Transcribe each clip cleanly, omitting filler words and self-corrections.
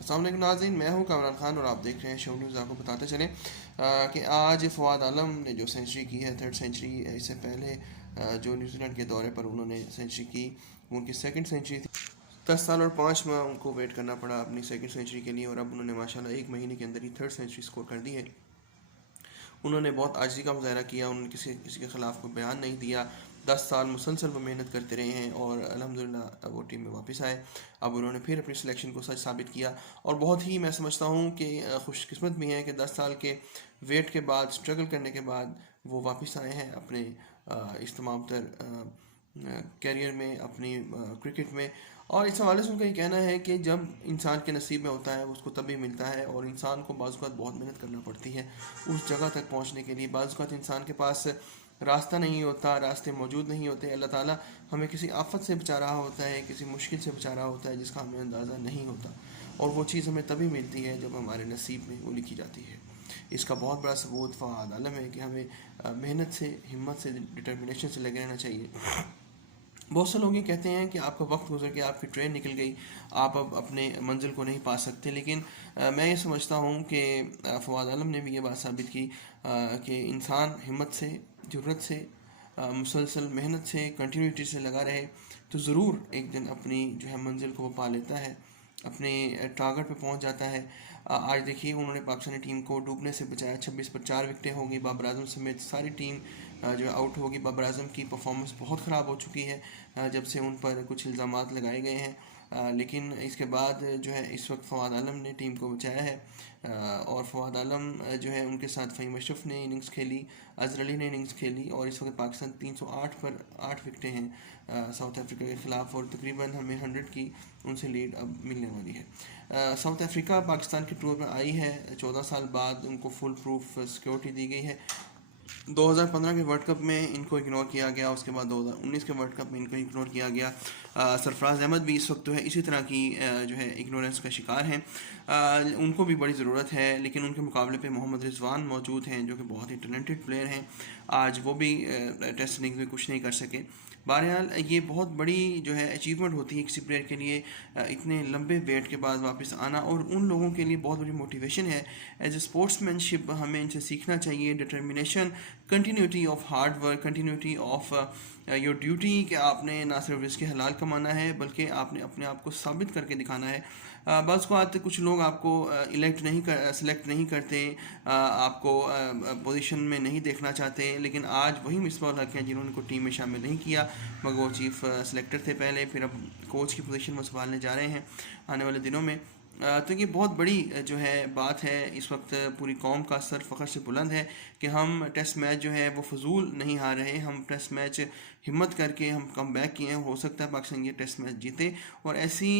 السلام علیکم ناظرین، میں ہوں کامران خان اور آپ دیکھ رہے ہیں شو نیوز۔ آپ کو بتاتے چلیں کہ آج فواد عالم نے جو سینچری کی ہے، تھرڈ سینچری، اس سے پہلے جو نیوزی لینڈ کے دورے پر انہوں نے سینچری کی، وہ ان کی سیکنڈ سینچری تھی۔ 10 سال اور 5 ماہ ان کو ویٹ کرنا پڑا اپنی سیکنڈ سینچری کے لیے، اور اب انہوں نے ماشاءاللہ 1 مہینے کے اندر ہی تھرڈ سینچری اسکور کر دی ہے۔ انہوں نے بہت عاجزی کا مظاہرہ کیا، انہوں نے کسی کے خلاف کوئی بیان نہیں دیا۔ 10 سال مسلسل وہ محنت کرتے رہے ہیں اور الحمدللہ وہ ٹیم میں واپس آئے۔ اب انہوں نے پھر اپنی سلیکشن کو سچ ثابت کیا، اور بہت ہی میں سمجھتا ہوں کہ خوش قسمت بھی ہیں کہ 10 سال کے ویٹ کے بعد، اسٹرگل کرنے کے بعد وہ واپس آئے ہیں اپنے اس تمام تر کیریئر میں، اپنی کرکٹ میں۔ اور اس حوالے سے ان کا یہ کہنا ہے کہ جب انسان کے نصیب میں ہوتا ہے وہ اس کو تبھی ملتا ہے، اور انسان کو بعض اوقات بہت محنت کرنا پڑتی ہے اس جگہ تک پہنچنے کے لیے۔ بعض اوقات انسان کے پاس راستہ نہیں ہوتا، راستے موجود نہیں ہوتے، اللہ تعالیٰ ہمیں کسی آفت سے بچا رہا ہوتا ہے، کسی مشکل سے بچا رہا ہوتا ہے جس کا ہمیں اندازہ نہیں ہوتا، اور وہ چیز ہمیں تبھی ملتی ہے جب ہمارے نصیب میں وہ لکھی جاتی ہے۔ اس کا بہت بڑا ثبوت فواد عالم ہے کہ ہمیں محنت سے، ہمت سے، ڈٹرمنیشن سے لگے رہنا چاہیے۔ بہت سے لوگ یہ کہتے ہیں کہ آپ کا وقت گزر گیا، آپ کی ٹرین نکل گئی، آپ اب اپنے منزل کو نہیں پا سکتے، لیکن میں یہ سمجھتا ہوں کہ فواد عالم نے بھی یہ بات ثابت کی کہ انسان ہمت سے، جرأت سے، مسلسل محنت سے، کنٹینیوٹی سے لگا رہے تو ضرور ایک دن اپنی جو ہے منزل کو وہ پا لیتا ہے، اپنے ٹارگٹ پہ پہنچ جاتا ہے۔ آج دیکھیے انہوں نے پاکستانی ٹیم کو ڈوبنے سے بچایا، 26 پر 4 وکٹیں ہوگی، بابر اعظم سمیت ساری ٹیم جو ہے آؤٹ ہوگی۔ بابر اعظم کی پرفارمنس بہت خراب ہو چکی ہے جب سے ان پر کچھ الزامات لگائے گئے ہیں، لیکن اس کے بعد جو ہے اس وقت فواد عالم نے ٹیم کو بچایا ہے، اور فواد عالم جو ہے ان کے ساتھ فہیم اشرف نے اننگز کھیلی، اظہر علی نے اننگز کھیلی، اور اس وقت پاکستان 308 پر 8 وکٹیں ہیں ساؤتھ افریقہ کے خلاف، اور تقریباً ہمیں 100 کی ان سے لیڈ اب ملنے والی ہے۔ ساؤتھ افریقہ پاکستان کے ٹور میں آئی ہے 14 سال بعد، ان کو فل پروف سیکورٹی دی گئی ہے۔ 2015 کے ورلڈ کپ میں ان کو اگنور کیا گیا، اس کے بعد 2019 کے ورلڈ کپ میں ان کو اگنور کیا گیا۔ سرفراز احمد بھی اس وقت جو ہے اسی طرح کی جو ہے اگنورنس کا شکار ہیں، ان کو بھی بڑی ضرورت ہے، لیکن ان کے مقابلے پہ محمد رضوان موجود ہیں جو کہ بہت ہی ٹیلنٹڈ پلیئر ہیں۔ آج وہ بھی ٹیسٹ اننگز میں کچھ نہیں کر سکے۔ بہرحال یہ بہت بڑی جو ہے اچیومنٹ ہوتی ہے کسی پلیئر کے لیے، اتنے لمبے ویٹ کے بعد واپس آنا، اور ان لوگوں کے لیے بہت بڑی موٹیویشن ہے۔ ایز اے اسپورٹس مین شپ ہمیں ان سے سیکھنا چاہیے، determination, continuity of hard work, continuity of your duty, کہ آپ نے نہ صرف رزق حلال کمانا ہے بلکہ آپ نے اپنے آپ کو ثابت کر کے دکھانا ہے۔ بعض اوقات کچھ لوگ آپ کو سلیکٹ نہیں کرتے، آپ کو پوزیشن میں نہیں دیکھنا چاہتے، لیکن آج وہی مصباح الحق ہیں جنہوں نے کو ٹیم میں شامل نہیں کیا، مگر وہ چیف سلیکٹر تھے پہلے، پھر اب کوچ کی پوزیشن وہ سنبھالنے جا رہے ہیں آنے والے دنوں میں۔ تو یہ بہت بڑی جو ہے بات ہے، اس وقت پوری قوم کا سر فخر سے بلند ہے کہ ہم ٹیسٹ میچ جو ہے وہ فضول نہیں ہار رہے، ہم ٹیسٹ میچ ہمت کر کے ہم کم بیک کیے ہیں۔ ہو سکتا ہے پاکستان یہ ٹیسٹ میچ جیتے، اور ایسی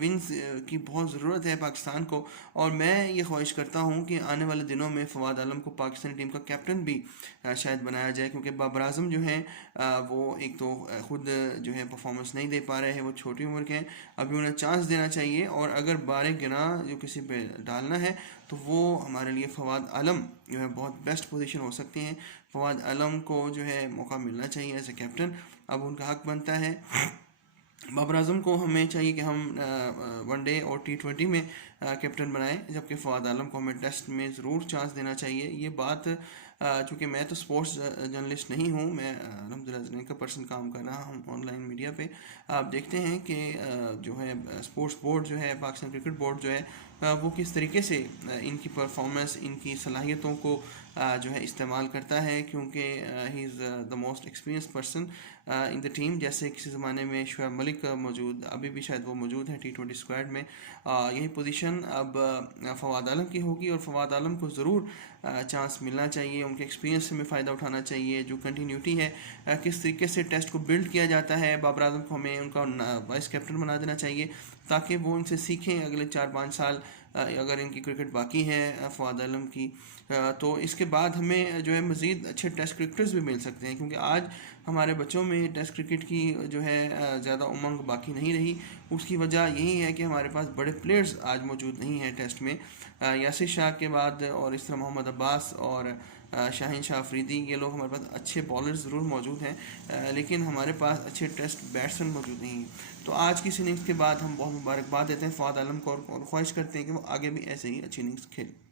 ونز کی بہت ضرورت ہے پاکستان کو، اور میں یہ خواہش کرتا ہوں کہ آنے والے دنوں میں فواد عالم کو پاکستانی ٹیم کا کیپٹن بھی شاید بنایا جائے، کیونکہ بابر اعظم جو ہیں وہ ایک تو خود جو ہے پرفارمنس نہیں دے پا رہے ہیں، وہ چھوٹی عمر کے ہیں، ابھی انہیں چانس دینا چاہیے، اور اگر بارے گناہ جو کسی پہ ڈالنا ہے تو وہ ہمارے لیے فواد عالم جو ہے بہت بیسٹ پوزیشن ہو سکتی ہیں۔ فواد عالم کو جو ہے موقع ملنا چاہیے ایز اے کیپٹن، اب ان کا حق بنتا ہے۔ بابر اعظم کو ہمیں چاہیے کہ ہم ون ڈے اور T20 میں کیپٹن بنائیں، جبکہ فواد عالم کو ہمیں ٹیسٹ میں ضرور چانس دینا چاہیے۔ یہ بات چونکہ میں تو سپورٹس جرنلسٹ نہیں ہوں، میں الحمدللہ زنی کا پرسن کام کر رہا ہوں آن لائن میڈیا پہ، آپ دیکھتے ہیں کہ جو ہے اسپورٹس بورڈ جو ہے، پاکستان کرکٹ بورڈ جو ہے، وہ کس طریقے سے ان کی پرفارمنس، ان کی صلاحیتوں کو جو ہے استعمال کرتا ہے، کیونکہ he is the most experience person in the team. جیسے کسی زمانے میں شعیب ملک موجود، ابھی بھی شاید وہ موجود ہیں T20 اسکواڈ میں، یہی پوزیشن اب فواد عالم کی ہوگی، اور فواد عالم کو ضرور چانس ملنا چاہیے، ان کے ایکسپیرینس سے ہمیں فائدہ اٹھانا چاہیے، جو کنٹینیوٹی ہے، کس طریقے سے ٹیسٹ کو بلڈ کیا جاتا ہے۔ بابر اعظم کو ہمیں ان کا وائس کیپٹن بنا دینا چاہیے تاکہ وہ ان سے سیکھیں اگلے 4-5 سال، اگر ان کی کرکٹ باقی ہے فواد عالم کی، تو اس کے بعد ہمیں جو ہے مزید اچھے ٹیسٹ کرکٹرز بھی مل سکتے ہیں، کیونکہ آج ہمارے بچوں میں ٹیسٹ کرکٹ کی جو ہے زیادہ امنگ باقی نہیں رہی۔ اس کی وجہ یہی ہے کہ ہمارے پاس بڑے پلیئرز آج موجود نہیں ہیں ٹیسٹ میں۔ یاسر شاہ کے بعد اور اس طرح محمد عباس اور شاہین شاہ افریدی، یہ لوگ ہمارے پاس اچھے بالرز ضرور موجود ہیں، لیکن ہمارے پاس اچھے ٹیسٹ بیٹسمین موجود نہیں ہیں۔ تو آج کی اس اننگس کے بعد ہم بہت مبارکباد دیتے ہیں فواد عالم کو اور خواہش کرتے ہیں کہ وہ آگے بھی ایسے ہی اچھی اننگس کھیلیں.